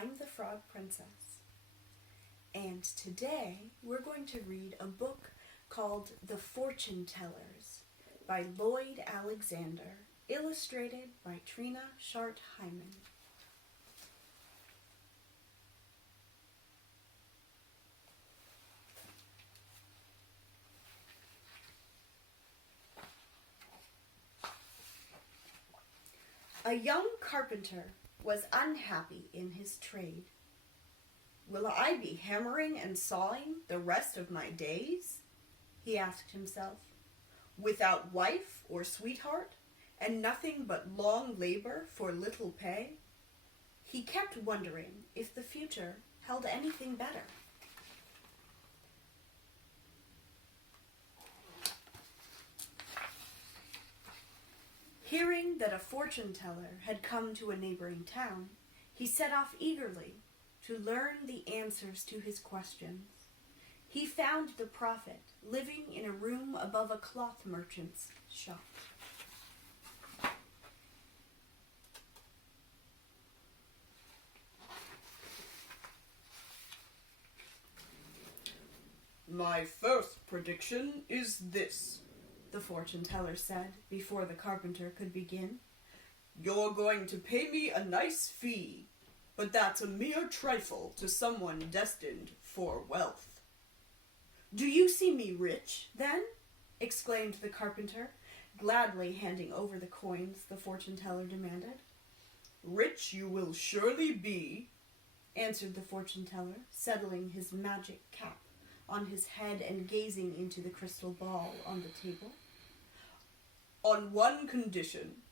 I'm the Frog Princess, and today we're going to read a book called The Fortune Tellers by Lloyd Alexander, illustrated by Trina, Schart, Hyman. A young carpenter was unhappy in his trade. "Will I be hammering and sawing the rest of my days?" he asked himself, "without wife or sweetheart, and nothing but long labor for little pay?" He kept wondering if the future held anything better. Hearing that a fortune teller had come to a neighboring town, he set off eagerly to learn the answers to his questions. He found the prophet living in a room above a cloth merchant's shop. "My first prediction is this," the fortune teller said before the carpenter could begin. "You're going to pay me a nice fee, but that's a mere trifle to someone destined for wealth." "Do you see me rich, then?" exclaimed the carpenter, gladly handing over the coins the fortune teller demanded. "Rich you will surely be," answered the fortune teller, settling his magic cap on his head and gazing into the crystal ball on the table, "on one condition,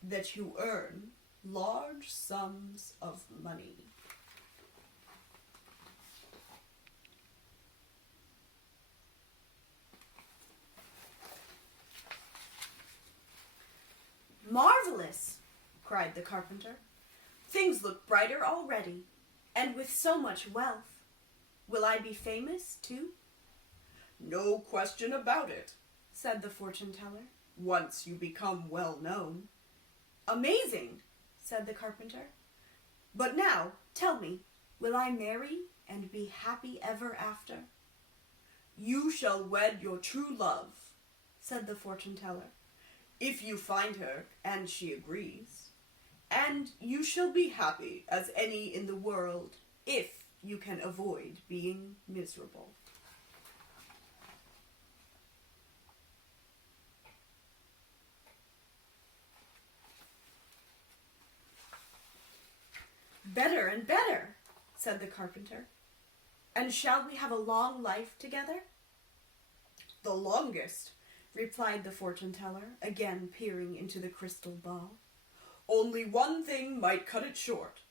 that you earn large sums of money." "Marvelous!" cried the carpenter. "Things look brighter already, and with so much wealth. Will I be famous, too?" "No question about it," said the fortune teller. "once you become well known." "Amazing!" said the carpenter. "But now, tell me, will I marry and be happy ever after?" "You shall wed your true love," said the fortune teller, "if you find her and she agrees. And you shall be happy as any in the world, if you can avoid being miserable." "Better and better," said the carpenter. "And shall we have a long life together?" "The longest," replied the fortune teller, again peering into the crystal ball. "Only one thing might cut it short,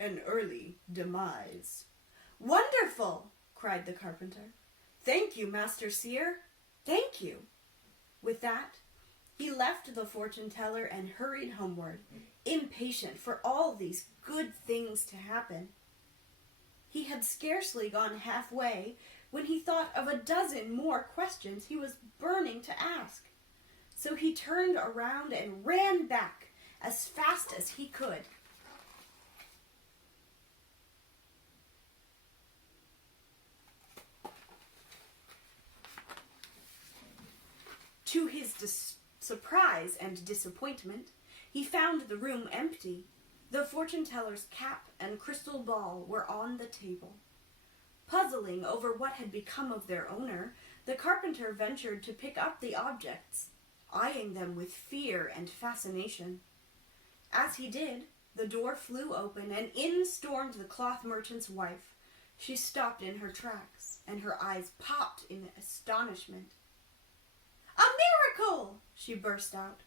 an early demise." "Wonderful!" cried the carpenter. "Thank you, Master Seer. Thank you." With that, he left the fortune teller and hurried homeward, impatient for all these good things to happen. He had scarcely gone halfway when he thought of a dozen more questions he was burning to ask. So he turned around and ran back as fast as he could. To his surprise and disappointment, he found the room empty. The fortune teller's cap and crystal ball were on the table. Puzzling over what had become of their owner, the carpenter ventured to pick up the objects, eyeing them with fear and fascination. As he did, the door flew open, and in stormed the cloth merchant's wife. She stopped in her tracks, and her eyes popped in astonishment. "A miracle!" she burst out.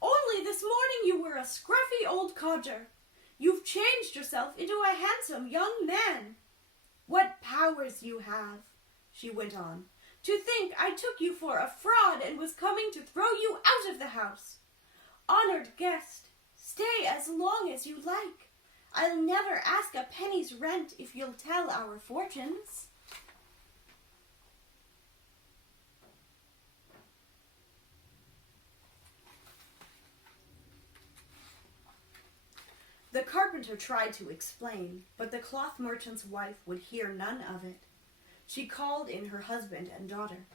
"Only this morning you were a scruffy old codger. You've changed yourself into a handsome young man. What powers you have," she went on. "To think I took you for a fraud and was coming to throw you out of the house. Honored guest, stay as long as you like. I'll never ask a penny's rent if you'll tell our fortunes." The carpenter tried to explain, but the cloth merchant's wife would hear none of it. She called in her husband and daughter.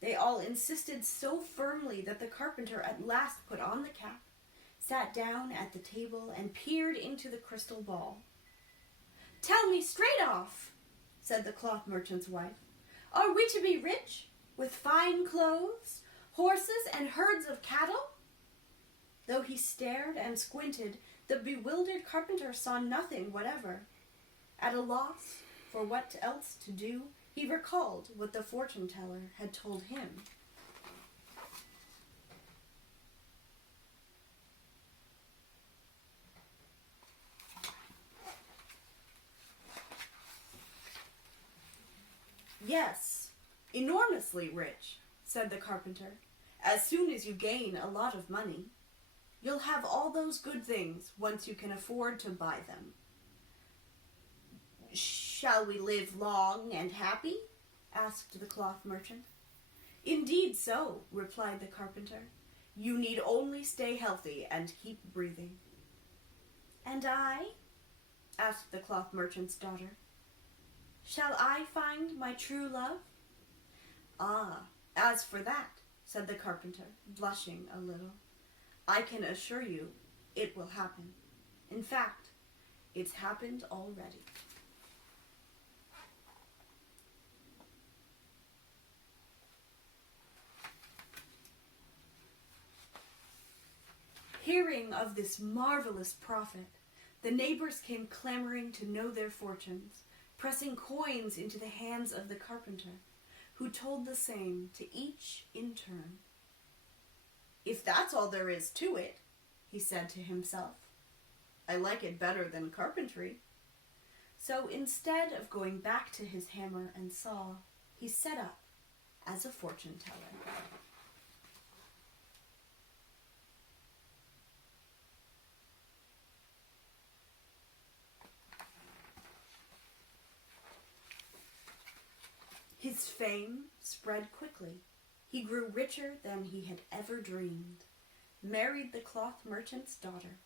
They all insisted so firmly that the carpenter at last put on the cap, sat down at the table, and peered into the crystal ball. "Tell me straight off," said the cloth merchant's wife. "Are we to be rich, with fine clothes, horses, and herds of cattle?" Though he stared and squinted, the bewildered carpenter saw nothing whatever. At a loss for what else to do, he recalled what the fortune-teller had told him. "Yes, enormously rich," said the carpenter. "As soon as you gain a lot of money, you'll have all those good things once you can afford to buy them." "Shall we live long and happy?" asked the cloth merchant. "Indeed so," replied the carpenter. "You need only stay healthy and keep breathing." "And I?" asked the cloth merchant's daughter. "Shall I find my true love?" "Ah, as for that," said the carpenter, blushing a little, "I can assure you it will happen. In fact, it's happened already." Hearing of this marvelous prophet, the neighbors came clamoring to know their fortunes, pressing coins into the hands of the carpenter, who told the same to each in turn. "If that's all there is to it," he said to himself, "I like it better than carpentry." So instead of going back to his hammer and saw, he set up as a fortune-teller. His fame spread quickly. He grew richer than he had ever dreamed, married the cloth merchant's daughter,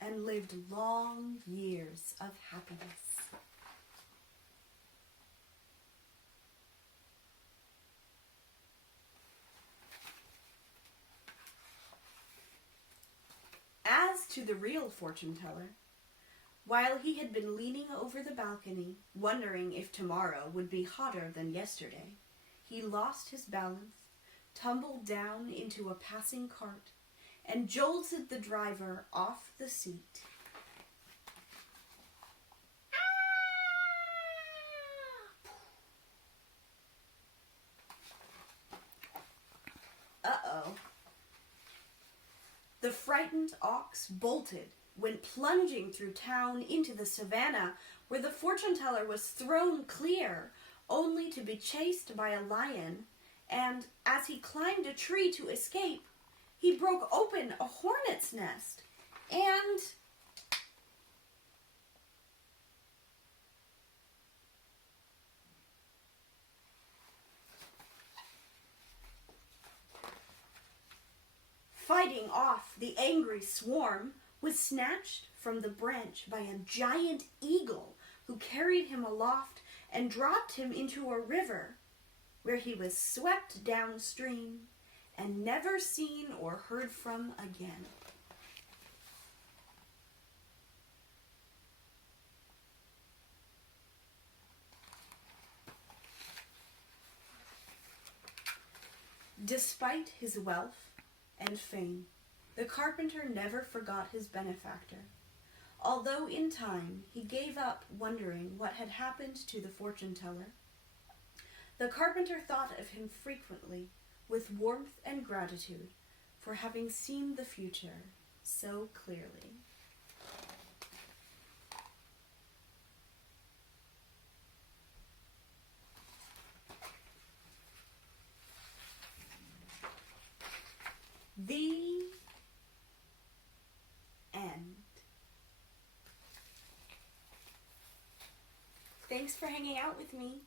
and lived long years of happiness. As to the real fortune-teller, while he had been leaning over the balcony, wondering if tomorrow would be hotter than yesterday, he lost his balance, tumbled down into a passing cart, and jolted the driver off the seat. Uh-oh. The frightened ox bolted, went plunging through town into the savannah, where the fortune-teller was thrown clear, only to be chased by a lion, and as he climbed a tree to escape, he broke open a hornet's nest, and... fighting off the angry swarm, was snatched from the branch by a giant eagle who carried him aloft and dropped him into a river, where he was swept downstream and never seen or heard from again. Despite his wealth and fame, the carpenter never forgot his benefactor, although in time he gave up wondering what had happened to the fortune-teller. The carpenter thought of him frequently, with warmth and gratitude, for having seen the future so clearly. The end. Thanks for hanging out with me.